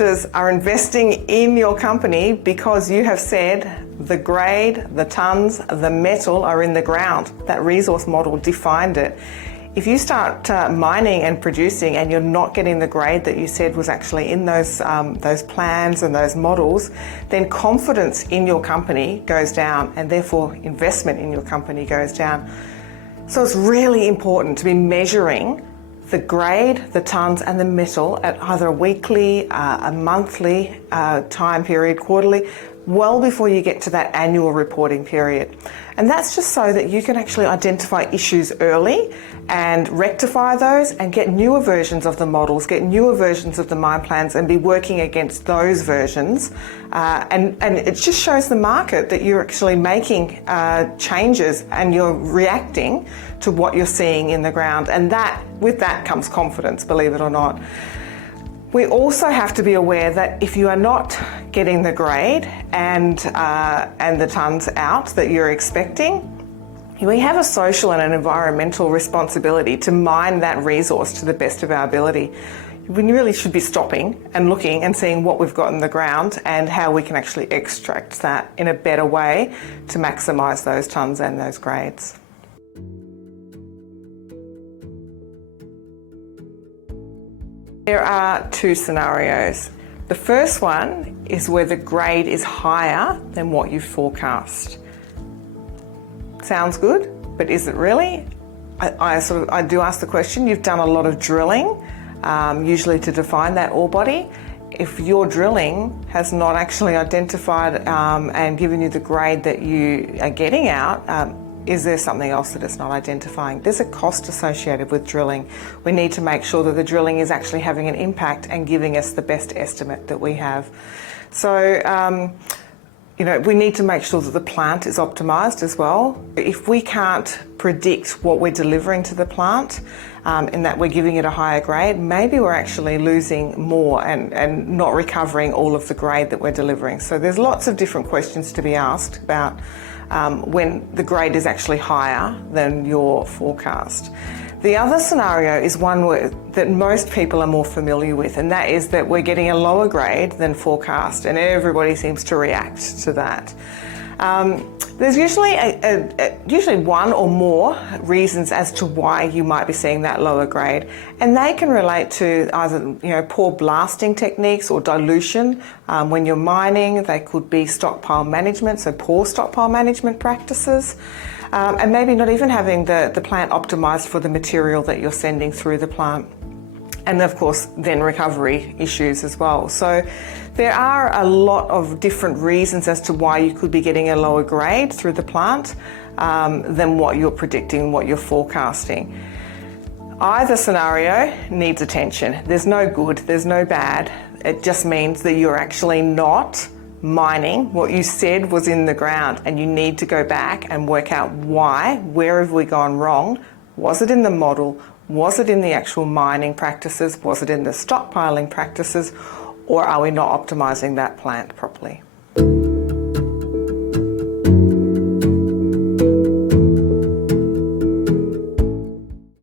investors are investing in your company because you have said the grade, the tons, the metal are in the ground. That resource model defined it. If you start mining and producing and you're not getting the grade that you said was actually in those plans and those models, then confidence in your company goes down, and therefore investment in your company goes down. So it's really important to be measuring the grade, the tons and the metal at either a weekly, a monthly time period, quarterly, well before you get to that annual reporting period. And that's just so that you can actually identify issues early and rectify those and get newer versions of the models, get newer versions of the mine plans and be working against those versions. And it just shows the market that you're actually making changes and you're reacting to what you're seeing in the ground. And with that comes confidence, believe it or not. We also have to be aware that if you are not getting the grade and the tons out that you're expecting, we have a social and an environmental responsibility to mine that resource to the best of our ability. We really should be stopping and looking and seeing what we've got in the ground and how we can actually extract that in a better way to maximise those tons and those grades. There are two scenarios. The first one is where the grade is higher than what you forecast. Sounds good, but is it really? I do ask the question. You've done a lot of drilling, usually to define that ore body. If your drilling has not actually identified and given you the grade that you are getting out, is there something else that it's not identifying? There's a cost associated with drilling. We need to make sure that the drilling is actually having an impact and giving us the best estimate that we have. So, we need to make sure that the plant is optimised as well. If we can't predict what we're delivering to the plant, in that we're giving it a higher grade, maybe we're actually losing more and not recovering all of the grade that we're delivering. So there's lots of different questions to be asked about when the grade is actually higher than your forecast. The other scenario is one that most people are more familiar with, and that is that we're getting a lower grade than forecast, and everybody seems to react to that. There's usually one or more reasons as to why you might be seeing that lower grade, and they can relate to either poor blasting techniques or dilution when you're mining. They could be stockpile management, so poor stockpile management practices, and maybe not even having the plant optimised for the material that you're sending through the plant. And of course, then recovery issues as well. So there are a lot of different reasons as to why you could be getting a lower grade through the plant than what you're predicting, what you're forecasting. Either scenario needs attention. There's no good, there's no bad. It just means that you're actually not mining what you said was in the ground, and you need to go back and work out why. Where have we gone wrong? Was it in the model? Was it in the actual mining practices? Was it in the stockpiling practices? Or are we not optimising that plant properly?